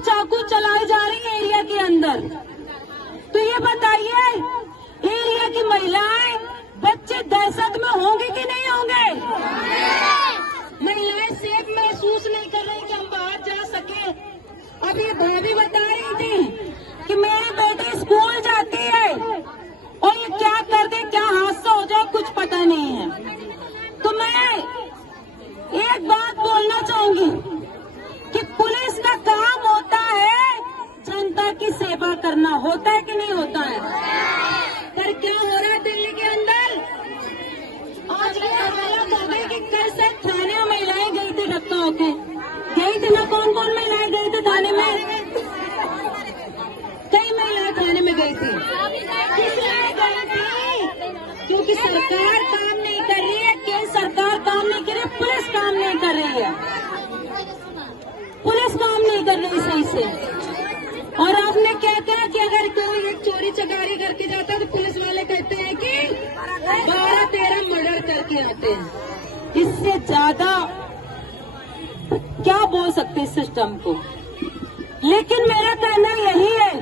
चाकू चलाए जा रही है एरिया के अंदर। तो ये बताइए, एरिया की महिलाएं, बच्चे दहशत में होंगे कि नहीं होंगे? महिलाएं सेफ महसूस नहीं कर रही कि हम बाहर जा सके। अब ये भाभी बता रही थी कि मेरी बेटी स्कूल जाती है और ये क्या कर दे, क्या हादसा हो जाए, कुछ पता नहीं है। तो मैं एक बात बोलना चाहूंगी कि पुलिस का काम होता है जनता की सेवा करना, होता है कि नहीं होता है? पर क्या हो रहा है दिल्ली के अंदर? आज ये हालत हो गई कि कैसे थाने में महिलाएं गई थी धक्का होके, गई थी ना? कौन कौन महिलाएं गई थी थाने में? कई महिलाएं थाने में गई थी। इसलिए गई थी क्योंकि सरकार काम नहीं कर रही है, केंद्र सरकार काम नहीं कर रही है, पुलिस काम नहीं कर रही है, पुलिस काम नहीं कर रही सही से। और आपने क्या कहा कि अगर कोई एक चोरी चकारी करके जाता है तो पुलिस वाले कहते हैं कि 12-13 मर्डर करके आते हैं। इससे ज्यादा क्या बोल सकते इस सिस्टम को? लेकिन मेरा कहना यही है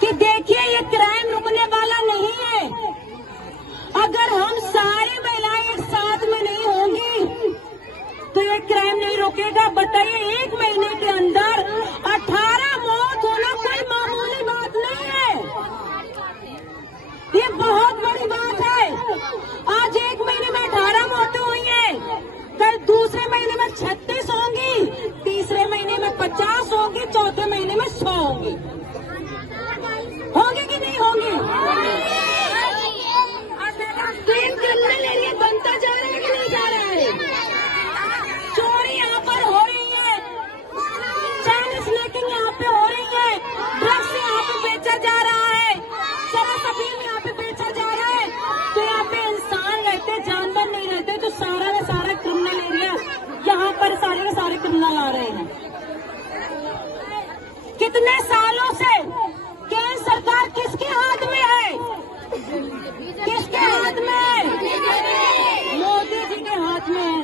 कि देखिए, ये क्राइम रुकने वाला नहीं है। अगर हम सारी महिलाएं एक साथ में नहीं होंगी तो ये क्राइम नहीं रुकेगा। बताइए, एक महीने के अंदर 18 मौत होना कोई मामूली बात नहीं है, ये बहुत बड़ी बात है। आज एक महीने में 18 मौतें हुई हैं, कल दूसरे महीने में 36 होंगी, तीसरे महीने में 50 होंगी, चौथे महीने में 100 होंगी। होंगी कि नहीं होंगी? क्राइम क्रिमिनल एरिया बनता जा रहा है कि नहीं जा रहा है? चोरी यहाँ पर हो रही है, चाइनीज स्नैकिंग यहाँ पे हो रही है, ड्रग्स यहाँ पे बेचा जा रहा है, चरस अफीम यहाँ पे बेचा जा रहा है। तो यहाँ पे इंसान रहते, जानवर नहीं रहते, तो सारा का सारा क्रिमिनल एरिया यहाँ पर सारे के सारे क्रिमिनल आ रहे हैं। कितने सालों से केंद्र सरकार किसके हाथ में है? किसके हाथ में है? मोदी जी के हाथ में है।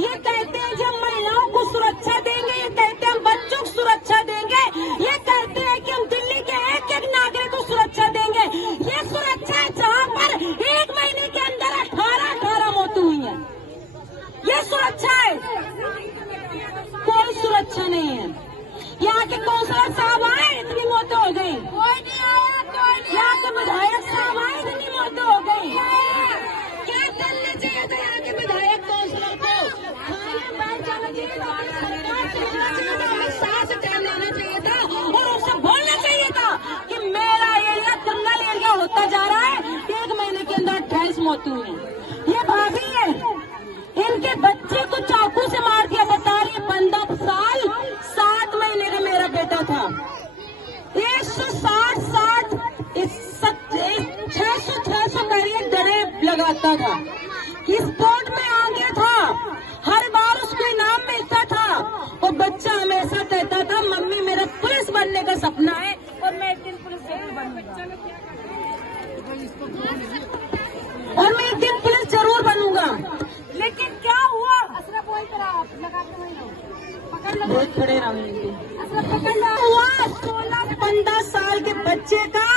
ये कहते हैं कि हम महिलाओं को सुरक्षा देंगे, ये कहते हैं हम बच्चों को सुरक्षा देंगे, ये कहते हैं कि हम दिल्ली के एक एक नागरिक को सुरक्षा देंगे। ये सुरक्षा है जहाँ पर एक महीने के अंदर 18 मौतें हुई हैं। ये सुरक्षा है? कोई सुरक्षा नहीं है। यहाँ के कौंसलर साहब आए, इतनी मौतें हो गई। कोई नहीं आया, कोई नहीं। यहाँ के विधायक साहब आए, इतनी मौतें हो गई। क्या करना चाहिए था यहाँ के विधायक कौंसलर को? खाने बैठ जाना चाहिए था, सरकार देखना चाहिए था, हमें सांस टाइम लेना चाहिए था और उससे बोलना चाहिए था कि मेरा एरिया क्रिमिनल एरिया होता जा रहा है। एक महीने के अंदर 28 मौतें हुई। ये भाभी है, इनके बच्चे को चाकू से मार दिया। बता रही 15 साल 7 महीने का मेरा बेटा था। 160 600 करिए डरे लगाता था, स्पोर्ट में आगे था, हर बार उसको इनाम मिलता था और बच्चा हमेशा कहता था मम्मी मेरा पुलिस बनने का सपना है और मैं एक दिन पुलिस जरूर बनूंगा, और मैं एक दिन पुलिस जरूर बनूंगा। लेकिन क्या हुआ? बहुत खड़े हुआ 16-15 साल के बच्चे का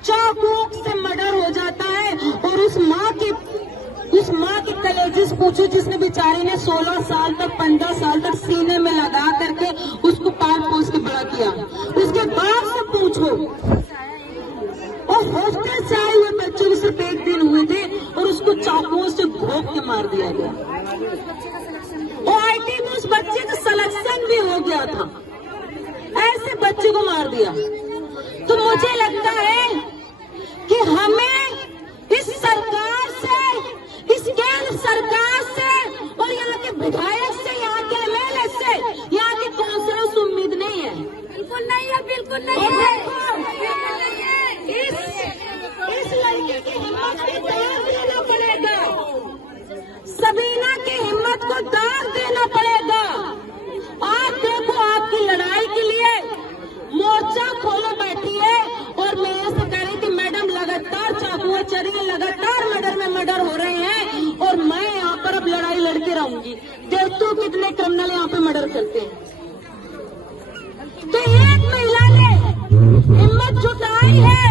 चाकू से मर्डर हो जाता है और उस माँ की कलेजिस पूछो जिसने बेचारी ने 16 साल तक 15 साल तक सीने में लगा करके उसको पाल पोस के बड़ा किया। उसके बाप से पूछो, और हॉस्टल से आए हुए बच्चे को सिर्फ 1 दिन हुए थे और उसको चाकुओं से घोंप के मार दिया गया। और IT में उस बच्चे का सिलेक्शन भी हो गया था, ऐसे बच्चे को मार दिया। तो मुझे लगता है कि हमें इस सरकार से, इस केंद्र सरकार से और यहाँ के विधायक से, यहाँ के MLA से, यहाँ के काउंसिलर से उम्मीद नहीं है। बिल्कुल नहीं है, बिल्कुल नहीं है। इस लड़के की हिम्मत को दाग देना पड़ेगा, सबीना की हिम्मत को दाग देना पड़ेगा। आप देखो, आपकी लड़ाई के लिए मोर्चा खोलो बैठी है और मेरे से कह रही थी मैडम लगातार चाकुएं चल रही है, लगातार मर्डर में मर्डर हो रहे हैं और मैं यहाँ पर अब लड़ाई गई है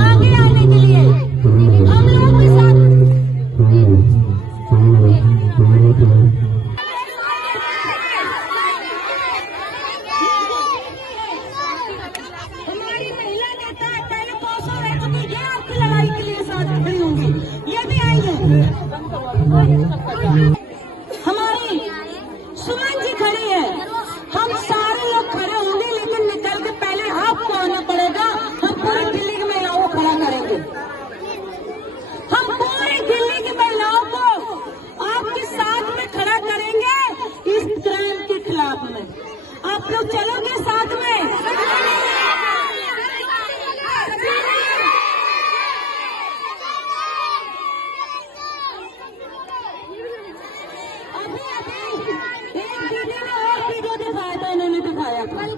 आगे आने के लिए। हम लोग भी साथ हमारी महिला नेता पहले पहुंचा रहे तो ये आपकी लड़ाई के लिए साथ खड़ी होंगी, ये भी आएंगे। हमारी सुमन जी खड़ी है, हम सारे लोग खड़े होंगे, लेकिन निकल के पहले आपको आना पड़ेगा। हम पूरी दिल्ली की महिलाओं को खड़ा करेंगे, हम पूरी दिल्ली की महिलाओं को आपके साथ में खड़ा करेंगे इस क्राइम के खिलाफ में। आप लोग चलोगे साथ में?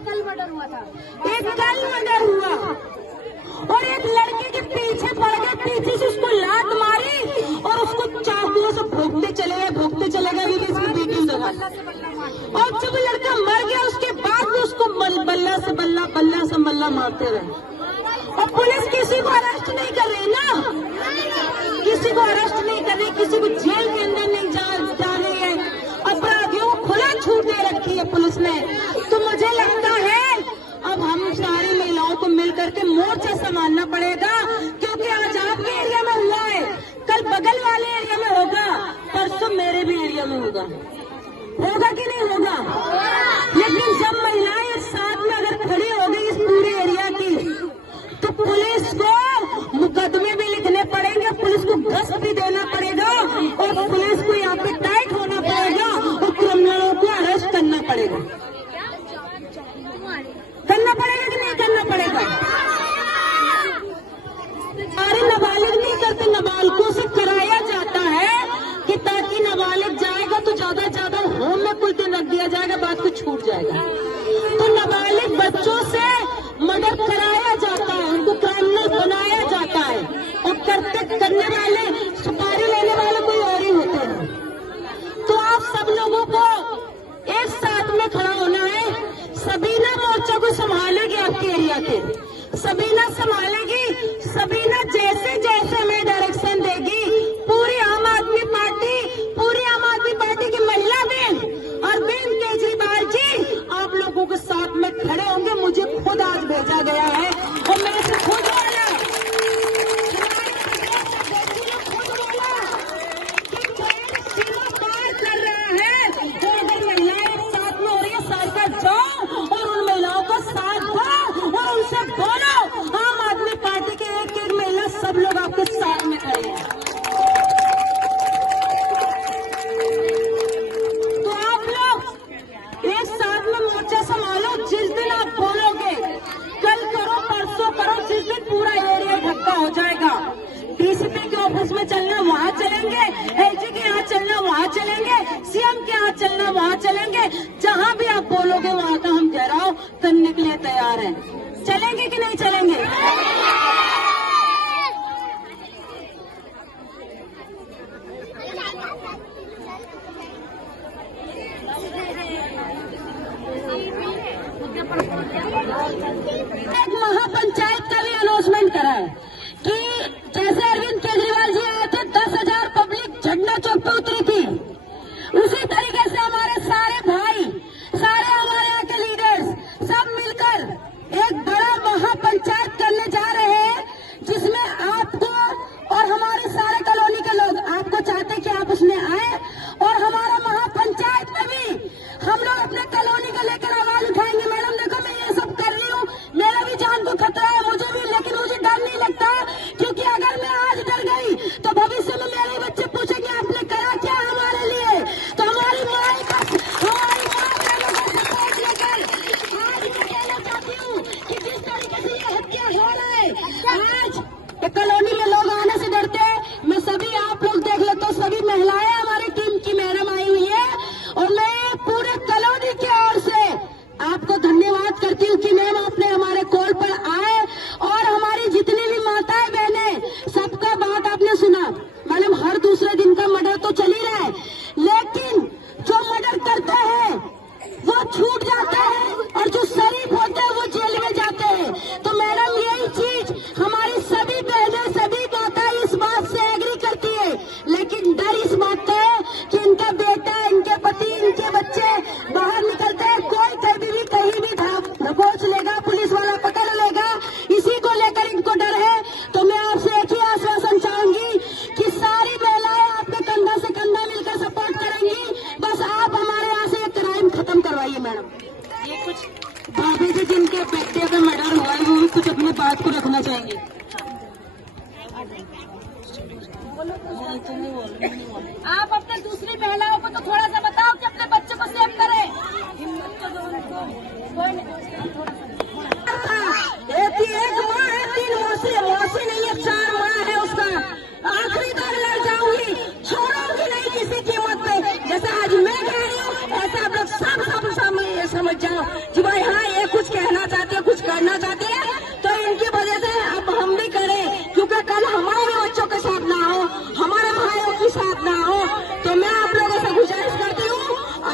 कल मर्डर हुआ था, एक कल मर्डर हुआ और एक लड़के के पीछे पड़ गए, पीछे से उसको लात मारी और उसको चाकुओं से भोंकते चले गए भी इसकी वीडियो लगा। और जब वो लड़का मर गया उसके बाद भी उसको बल्ला से बल्ला मारते रहे। और पुलिस किसी को अरेस्ट नहीं कर रही ना, किसी को अरेस्ट नहीं कर रही, किसी को जेल के अंदर नहीं जा रही है। अपराधियों को खुला छूट दे रखी है पुलिस ने। तो मुझे लगता है अब हम सारी महिलाओं को मिलकर के मोर्चा संभालना पड़ेगा, क्योंकि आज आपके एरिया में हुआ है, कल बगल वाले एरिया में होगा, परसों मेरे भी एरिया में होगा कि नहीं होगा? लेकिन जब महिलाएं एक साथ में अगर खड़ी हो गई इस पूरे एरिया की, तो पुलिस को मुकदमे भी लिखने पड़ेंगे, पुलिस को गश्त भी देना पड़ेगा और पुलिस को यहाँ पे टाइट होना पड़ेगा और क्रिमिनलों को अरेस्ट करना पड़ेगा कि नहीं करना पड़ेगा? सारे नाबालिग नहीं करते, नाबालिगों से कराया जाता है कि ताकि नाबालिग जाएगा तो ज्यादा से ज्यादा होम में कुछ दिन रख दिया जाएगा, बाद को छूट जाएगा। तो नाबालिग बच्चों से मर्डर कराया जाता है, उनको क्रिमिनल बनाया जाता है और करने वाले सुपारी लेने वाले कोई और ही होते हैं। तो आप सब लोगों को एक साथ में खड़ा होना है। सबीना मोर्चा को संभालेगी, आपके एरिया के सबीना संभालेगी। सबीना जैसे जैसे हमें डायरेक्शन देगी, पूरी आम आदमी पार्टी की महिला बहन अरविंद केजरीवाल जी आप लोगों के साथ में खड़े होंगे। मुझे खुद आज भेजा गया है और मेरे से खुद बोला कि सीमा पार कर रहा है। तो अगर महिलाएं एक साथ में हो रही है, साथ साथ जाओ और उन महिलाओं का साथ दो और उनसे बोलो। आम आदमी पार्टी के एक एक महिला सब लोग आपके साथ में खड़े हैं। तो आप लोग एक साथ में मोर्चा संभालो। जिस दिन आप बोलोगे, कल करो परसों करो, जिस दिन पूरा एरिया इकट्ठा हो जाएगा, डीसीपी के ऑफिस में चलना वहाँ चलेंगे, एलजी के यहाँ चलना वहाँ चलेंगे, सीएम के यहाँ चलना वहाँ चलेंगे। जहाँ भी आप बोलोगे वहाँ का हम घेराव करने के लिए तैयार हैं। चलेंगे कि नहीं चलेंगे? एक महापंचायत का भी अनाउंसमेंट करा है कि जैसे अरविंद केजरीवाल जी आए थे, 10,000 पब्लिक झंडा चौक पे उतरी थी, उसी तरीके से हमारे सारे भाई, सारे हमारे यहाँ के लीडर्स सब मिलकर एक बड़ा महापंचायत करने जा रहे हैं, जिसमें आपको और हमारे सारे कॉलोनी के लोग आपको चाहते कि आप उसमें आए और हमारा महापंचायत में भी हम लोग अपने कॉलोनी को लेकर आवाज उठाएंगे। मैडम देखो मैं ये सब कर रही हूँ, मेरा भी जान को खतरा है, मुझे भी, लेकिन मुझे डर नहीं लगता, क्योंकि अगर मैं आज डर गई तो भविष्य में मेरे बच्चे पूछेंगे आपने करा क्या हमारे लिए। तो हमारी एक व्यक्ति अगर मर्डर हुआ है वो भी कुछ अपनी बात को रखना चाहेंगे। आप अपने दूसरी महिलाओं को तो थोड़ा सा बताओ कि अपने बच्चों को सेव करें। एक माँ है, 3 मौसी नहीं है, 4 माँ है उसका। आखिरी बार लड़ जाऊंगी, छोड़ूंगी नहीं किसी कीमत पे। जैसे आज मैं कह रही हूँ ऐसे आप लोग सब समझ जाओ कि भाई हाँ ये कुछ कहना चाहते हैं, कुछ करना चाहते हैं, तो इनकी वजह से अब हम भी करें, क्योंकि कल हमारे बच्चों के साथ ना हो, हमारे भाइयों के साथ ना हो। तो मैं आप लोगों से गुजारिश करती हूँ,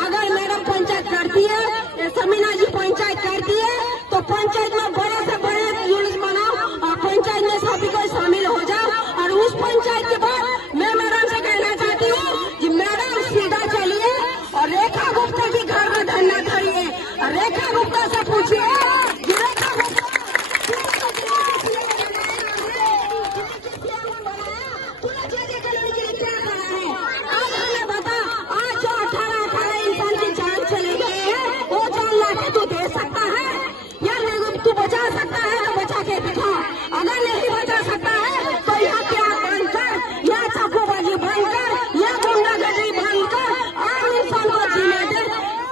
अगर मैडम पंचायत करती है, समीना जी पंचायत करती है, तो पंचायत में बड़े से बड़े यूनिट बनाओ और पंचायत में सभी को शामिल हो जाओ। और उस पंचायत के बाद मैं मैडम से कहना चाहती हूँ कि मैडम सीधा चलिए और रेखा गुप्ता की घर में धरना धरिए। रेखा गुप्ता से पूछिए कि रेखा गुप्ता आज हमें बता, आज जो 18 इंसान की जान चले गए हैं वो जान लाके तू दे सकता है या नहीं? तू बचा सकता है तो बचा के दिखा। अगर नहीं बचा सकता है तो यहाँ क्या बनकर या चाकूबाजी बनकर या गुंडागर्दी बनकर आम इंसान को जीने दे।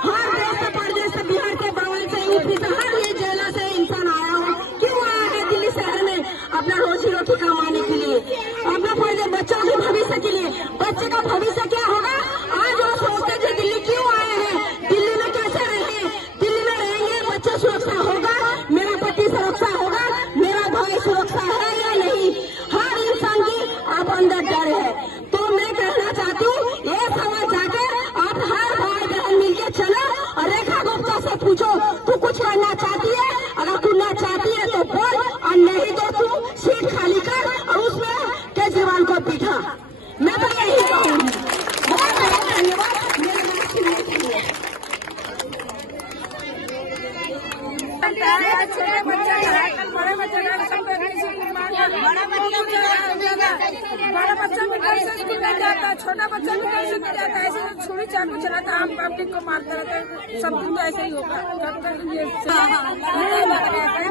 हर देश से, परदेश से, बिहार के बंगाल से, यूपी से, हर ये जिला से इंसान आया हो, क्यों आया है दिल्ली शहर में अपना रोजी रोटी कमाने के लिए, अपना पहले बच्चों के भविष्य के लिए। बच्चे का भविष्य क्या होगा? आज वो सोचते थे दिल्ली क्यों आए हैं, दिल्ली में कैसे रहेंगे, दिल्ली में रहेंगे बच्चा सुरक्षा होगा, मेरा पति सुरक्षा होगा, मेरा भाई सुरक्षा है या नहीं? हर इंसान की आप अंदर डर है। तो मैं कहना चाहती हूँ ये सवाल जाके आप हर भाई बहन मिलकर चलो और रेखा गुप्ता से पूछो तू कुछ करना चाहती है? अगर करना चाहती है तो बोल, और नहीं तो तू सीट खाली कर और उसमें केजरीवाल को बिठा। मैं तो यही कहूँगी। बहुत बहुत धन्यवाद मेरे बात सुनने के लिए। बड़ा बच्चा भी कैसे स्कूल में जाता है, छोटा बच्चा भी कैसे नहीं जाता है। ऐसे छुरी चाकू चलाता है, आम पब्लिक को मारता रहता है। सब दिन ऐसे ही होगा जब तक ये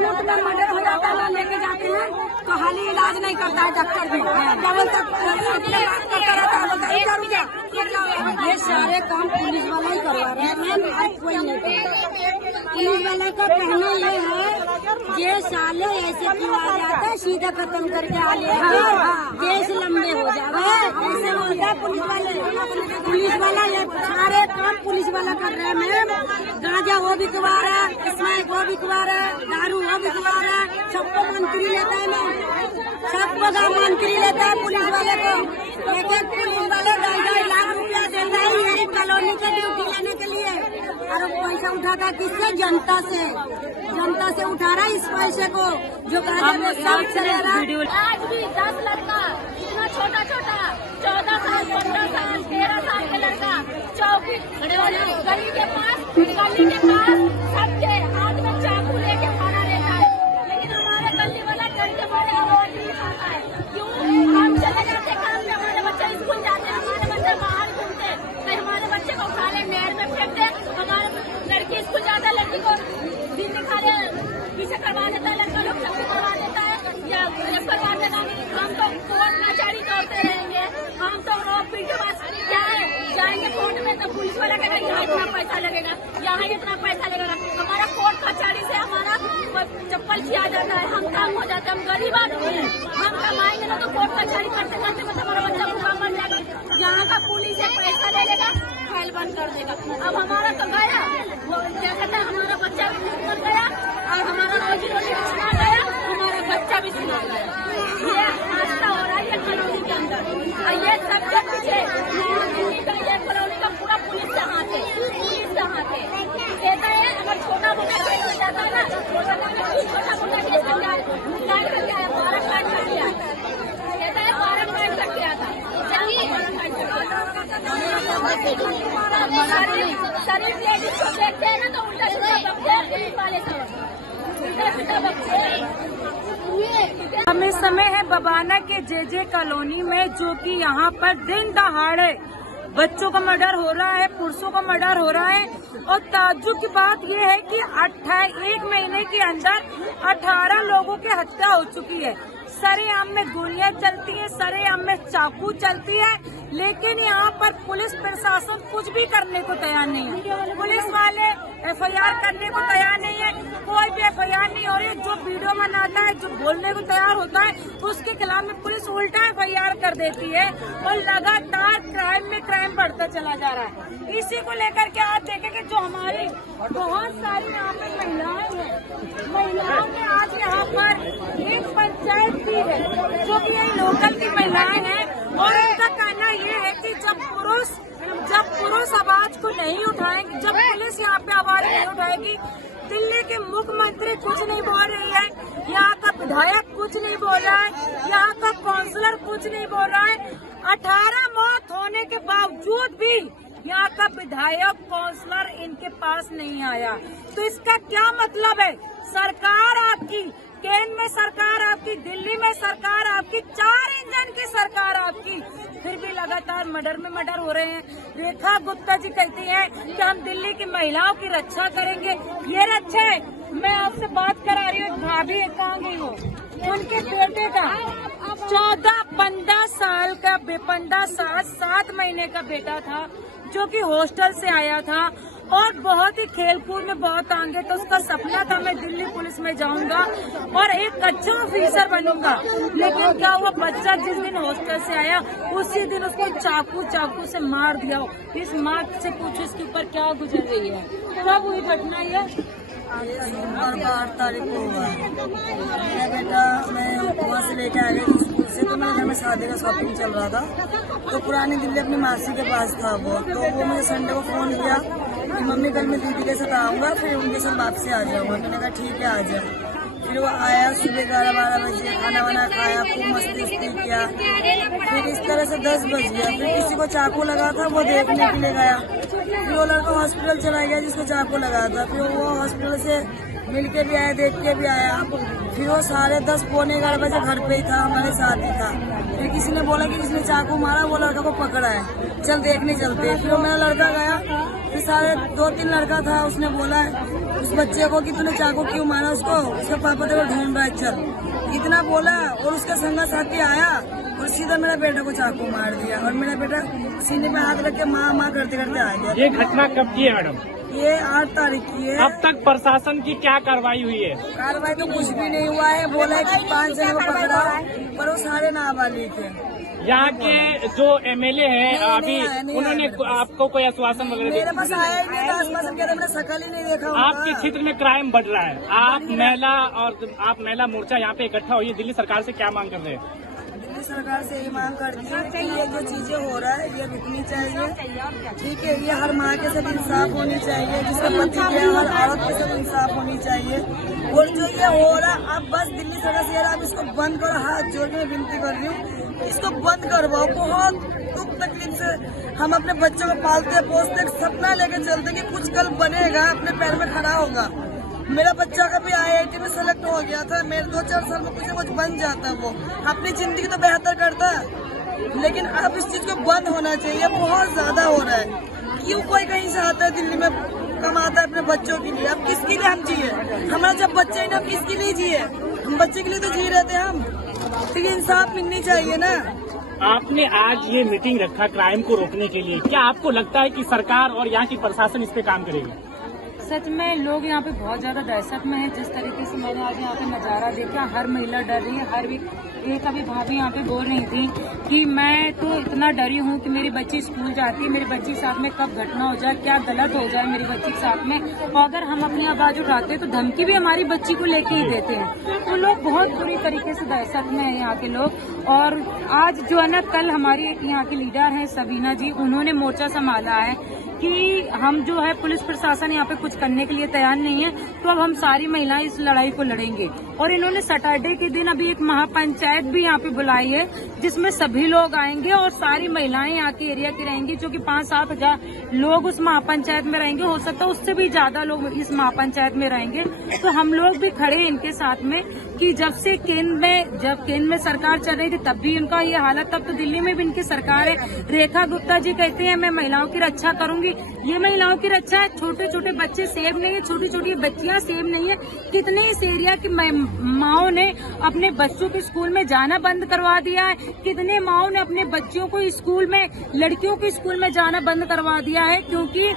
अपना मर्डर हो जाता है, लेके जाते हैं तो हाली इलाज नहीं करता है डॉक्टर भी, डबल तक अपने बात करता रहता है। ये सारे काम पुलिस वाला ही करवा रहे हैं, कोई नहीं करता। पुलिस वाला का कहना ये है ये साले ऐसे क्यों आ जाता है, सीधा खत्म करके आ लेगा, देश लंबे हो जावे, ऐसे बोलता है पुलिस वाले। पुलिस वाला ये सारे काम पुलिस वाला कर रहे हैं मैम। गांजा वो भी बिकवा रहा है, स्मैक वो भी बिकवा रहा है, दारू वो भी बिकवा रहा है, सबको मंत्री लेता है मैम, सबको मंत्री लेता है पुलिस वाले को। एक पुलिस वाले 2.5 लाख रुपया देता है मेरी कॉलोनी के ड्यूटी लेने के लिए, और पैसा उठाता है किससे? जनता से, जनता से उठा रहा है इस पैसे को जो गांजा में सब चले रहा है। आज भी 10 लड़का, इतना छोटा 14 साल, 15 साल, 13 साल का लड़का चौकी गली के पास सबके हाथ में चाकू लेके खाना लेता है। लेकिन हमारे गली वाला डंडे मारे आवाज नहीं खाता है। क्यों? हम चले जाते काम में, हमारे बच्चे स्कूल जाते, हमारे बच्चे बाहर घूमते, कहीं हमारे बच्चे को उठा ले नहर में फेंक दे, हमारे लड़की स्कूल जाता है, लड़की को दिन दिखा ले पीछे करवा देता है, लड़का लोग चक्कर करवा देता है या करवा देता है। हम तो कोर्ट कचहरी दौड़ते रहेंगे, हम तो रोड पीछे पास क्या है जाएंगे कोर्ट में तो पुलिस वाला कहेगा यहाँ इतना पैसा लगेगा, यहाँ इतना पैसा लगेगा। हमारा कोर्ट कचहरी से हमारा चप्पल किया जाता है, हम काम हो जाता है, हम गरीब आदमी है, हम कमाएंगे ना तो कोर्ट कचहरी करते करते मतलब हमारा बच्चा भूखा मर जाएगा। यहाँ का पुलिस से पैसा ले लेगा, फाइल बंद कर देगा। अब हमारा तो गया, वो क्या कहता है, हमारा बच्चा भी मर गया और हमारा रोजी रोटी भी सुना गया, हमारा बच्चा भी सुना गया। ये हादसा हो रहा है कॉलोनी के अंदर, और ये सबके पीछे ये कॉलोनी का पूरा पुलिस से हाथ है, पुलिस से हाथ है। कहता है अगर छोटा मोटा केस हो जाता है ना, छोटा मोटा केस हो जाए, गाइड करके आया, 12 गाइड करके आया, कहता है 12 गाइड करके आता चलिए शरीफ लेडीज को देखते हैं ना तो उल्टा सीधा बकते हैं पुलिस वाले सब, उल्टा सीधा बकते हैं। हमें समय है बबाना के जे कॉलोनी में, जो कि यहाँ पर दिन दहाड़े बच्चों का मर्डर हो रहा है, पुरुषों का मर्डर हो रहा है। और ताज्जुब की बात यह है कि 1 महीने के अंदर 18 लोगों की हत्या हो चुकी है। सरेआम में गोलियां चलती हैं, सरेआम में चाकू चलती है, लेकिन यहाँ पर पुलिस प्रशासन कुछ भी करने को तैयार नहीं है। पुलिस वाले FIR करने को तैयार नहीं है, कोई भी FIR नहीं हो रही है। जो वीडियो बनाता है, जो बोलने को तैयार होता है, उसके खिलाफ में पुलिस उल्टा FIR कर देती है और लगातार क्राइम में क्राइम बढ़ता चला जा रहा है। इसी को लेकर के आप देखेंगे जो हमारी बहुत सारी यहाँ पे महिलाएं हैं, महिलाओं ने आज यहाँ पर एक पंचायत की है जो कि यही लोकल की महिलाएं हैं और उनका कहना ये है कि जब पुरुष आवाज को नहीं उठाएंगे, जब पुलिस यहाँ पे आवाज नहीं उठाएगी, दिल्ली के मुख्यमंत्री कुछ नहीं बोल रही है, यहाँ का विधायक कुछ नहीं बोल रहा है, यहाँ का काउंसलर कुछ नहीं बोल रहा है। 18 मौत होने के बावजूद भी यहाँ का विधायक काउंसलर इनके पास नहीं आया। तो इसका क्या मतलब है? सरकार आपकी, केंद्र में सरकार आपकी, दिल्ली में सरकार आपकी, 4 इंजन की सरकार आपकी, फिर भी लगातार मर्डर हो रहे हैं। रेखा गुप्ता जी कहती हैं कि हम दिल्ली की महिलाओं की रक्षा करेंगे। ये रक्षा है? मैं आपसे बात करा रही हूँ, भाभी कहाँ गई हो? उनके बेटे का 14-15 साल का 7 महीने का बेटा था जो कि हॉस्टल से आया था और बहुत ही खेलकूद में बहुत आगे, तो उसका सपना था मैं दिल्ली पुलिस में जाऊंगा और एक अच्छा ऑफिसर बनूंगा। लेकिन क्या हुआ, बच्चा जिस दिन हॉस्टल से आया उसी दिन उसको चाकू से मार दिया। इस माँ से पूछो इसके ऊपर क्या गुजर रही है। कब हुई घटना ये? सोमवार का 8 तारीख को हुआ है। मेरा बेटा, मैं वहाँ से लेके आ गई स्कूल से, तो मेरे घर में शादी का शॉपिंग चल रहा था, तो पुरानी दिल्ली अपनी मासी के पास था वो मुझे संडे को फोन किया कि मम्मी कल मैं दीदी के साथ आऊँगा, फिर उनके साथ वापसी आ जाऊँगा। मैंने कहा ठीक है आ जाए। फिर वो आया सुबह 11-12 बजे, खाना वाना खाया, खूब मस्ती किया। फिर इस तरह से 10 बज गया। फिर किसी को चाकू लगा था, वो देखने के लिए गया। फिर वो लड़का हॉस्पिटल चला गया जिसको चाकू लगा था। फिर वो हॉस्पिटल से मिल के भी आया, देख के भी आया। फिर वो 10:30 पौने 11 बजे घर पे ही था, हमारे साथ ही था। फिर किसी ने बोला कि जिसने चाकू मारा वो लड़का को पकड़ा है, चल देखने चलते। फिर वो मेरा लड़का गया, फिर 2-3 लड़का था, उसने बोला उस बच्चे को कि तूने चाकू क्यों मारा उसको, उसका पापा तेरे को ढूंढ रहा है, चल। इतना बोला और उसका संगा साथी आया और सीधा मेरा बेटा को चाकू मार दिया और मेरा बेटा सीने पे हाथ रख के माँ करते करते आ गया। ये घटना कब की है मैडम? ये 8 तारीख की है। अब तक प्रशासन की क्या कार्रवाई हुई है? कार्रवाई तो कुछ भी नहीं हुआ है। बोला है कि 5 जन को पकड़ा, पर वो सारे नाबालिग थे। यहाँ के जो MLA हैं अभी उन्होंने आपको कोई आश्वासन वगैरह मेरे दिया? पास आया ही नहीं था, आश्वासन किया था, मैंने शकल ही नहीं देखा उनका। आपके क्षेत्र में क्राइम बढ़ रहा है, आप महिला मोर्चा यहाँ पे इकट्ठा हुई है, दिल्ली सरकार से क्या मांग कर रहे हैं? दिल्ली सरकार से ये मांग करती है कि ये जो चीजें हो रहा है ये रुकनी चाहिए। ठीक है, ये हर माँ के साथ इंसाफ होनी चाहिए, जिसका पति है हर औरत के साथ इंसाफ होनी चाहिए। और जो ये हो रहा है, अब बस दिल्ली सरकार से आप इसको बंद करो। हाथ जोड़ के विनती कर रही हूँ, इसको बंद करवाओ। बहुत दुख तकलीफ से हम अपने बच्चों को पालते पोसते, सपना लेके चलते कि कुछ कल बनेगा, अपने पैर में खड़ा होगा। मेरा बच्चा कभी IIT में सेलेक्ट हो गया था, मेरे 2-4 साल में कुछ बन जाता, वो अपनी जिंदगी तो बेहतर करता है। लेकिन अब इस चीज को बंद होना चाहिए, बहुत ज्यादा हो रहा है। क्यों कोई कहीं से आता है दिल्ली में कमाता है अपने बच्चों के लिए? अब किसके लिए हम जिए? हमारा जब बच्चे ही ना, किसके लिए जिए? हम बच्चे के लिए तो जी रहे थे हम। तो ये इंसाफ मिलनी चाहिए ना। आपने आज ये मीटिंग रखा क्राइम को रोकने के लिए, क्या आपको लगता है कि सरकार और यहाँ की प्रशासन इस पे काम करेगी? सच में लोग यहाँ पे बहुत ज्यादा दहशत में है। जिस तरीके से मैंने आज यहाँ पे नजारा देखा, हर महिला डर रही है। हर एक अभी भाभी यहाँ पे बोल रही थी कि मैं तो इतना डरी हूँ कि मेरी बच्ची स्कूल जाती है, मेरी बच्ची के साथ में कब घटना हो जाए, क्या गलत हो जाए मेरी बच्ची के साथ में। और अगर हम अपनी आवाज उठाते तो धमकी भी हमारी बच्ची को लेके ही देते हैं। तो लोग बहुत बुरी तरीके से दहशत में है यहाँ के लोग। और आज जो है ना, कल हमारी एक यहाँ की लीडर है सबीना जी, उन्होंने मोर्चा संभाला है कि हम जो है पुलिस प्रशासन यहाँ पे कुछ करने के लिए तैयार नहीं है, तो अब हम सारी महिलाएं इस लड़ाई को लड़ेंगे और इन्होंने सैटरडे के दिन अभी एक महापंचायत भी यहाँ पे बुलाई है, जिसमें सभी लोग आएंगे और सारी महिलाएं यहाँ के एरिया की रहेंगी, जो कि 5-7 हजार लोग उस महापंचायत में रहेंगे। हो सकता है उससे भी ज्यादा लोग इस महापंचायत में रहेंगे। तो हम लोग भी खड़े हैं इनके साथ में कि जब से केंद्र में सरकार चल रही थी तब भी उनका ये हालत, तब तो दिल्ली में भी इनकी सरकार है। रेखा गुप्ता जी कहती है मैं महिलाओं की रक्षा करूंगी। ये महिलाओं की रक्षा है, छोटे छोटे बच्चे सेफ नहीं है, छोटी छोटी बच्चियां सेफ नहीं है। कितने इस एरिया की माओं ने अपने बच्चों को स्कूल में जाना बंद करवा दिया है, कितने माओं ने अपने बच्चों को स्कूल में, लड़कियों को स्कूल में जाना बंद करवा दिया है, क्योंकि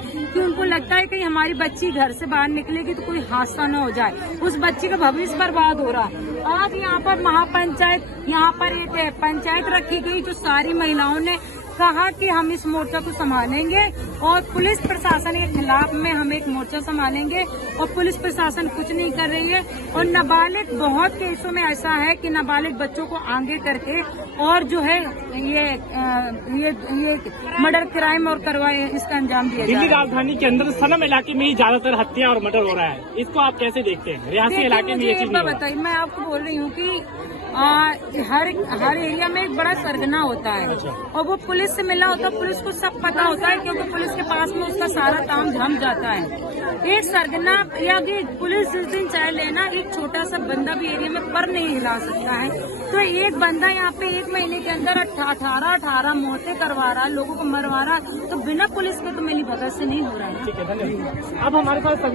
उनको लगता है कि हमारी बच्ची घर से बाहर निकलेगी तो कोई हादसा न हो जाए, उस बच्ची का भविष्य बर्बाद हो रहा है। आज यहाँ पर महापंचायत, यहाँ पर एक पंचायत रखी गई जो सारी महिलाओं ने कहा कि हम इस मोर्चा को संभालेंगे और पुलिस प्रशासन के खिलाफ में हम एक मोर्चा संभालेंगे, और पुलिस प्रशासन कुछ नहीं कर रही है। और नाबालिग, बहुत केसों में ऐसा है कि नाबालिग बच्चों को आगे करके और जो है ये मर्डर क्राइम और करवाए, इसका अंजाम दिया दिल्ली जाए। राजधानी के अंदर सनम इलाके में ही ज्यादातर हत्या और मर्डर हो रहा है, इसको आप कैसे देखते हैं? रियासी इलाके में ये चीज नहीं हो रहा। बताइए, मैं आपको बोल रही हूँ कि हर एरिया में एक बड़ा सरगना होता है और वो पुलिस से मिला होता है। पुलिस को सब पता होता है क्योंकि पुलिस के पास में उसका सारा काम धम जाता है। एक सरगना या पुलिस जिस दिन चाहे लेना, एक छोटा सा बंदा भी एरिया में पर नहीं हिला सकता है। तो एक बंदा यहाँ पे 1 महीने के अंदर 18 मौतें करवा रहा, लोगों को मरवा रहा, तो बिना पुलिस के तो मिली भगत से नहीं हो रहा है। ठीक है, धन्यवाद। अब हमारे पास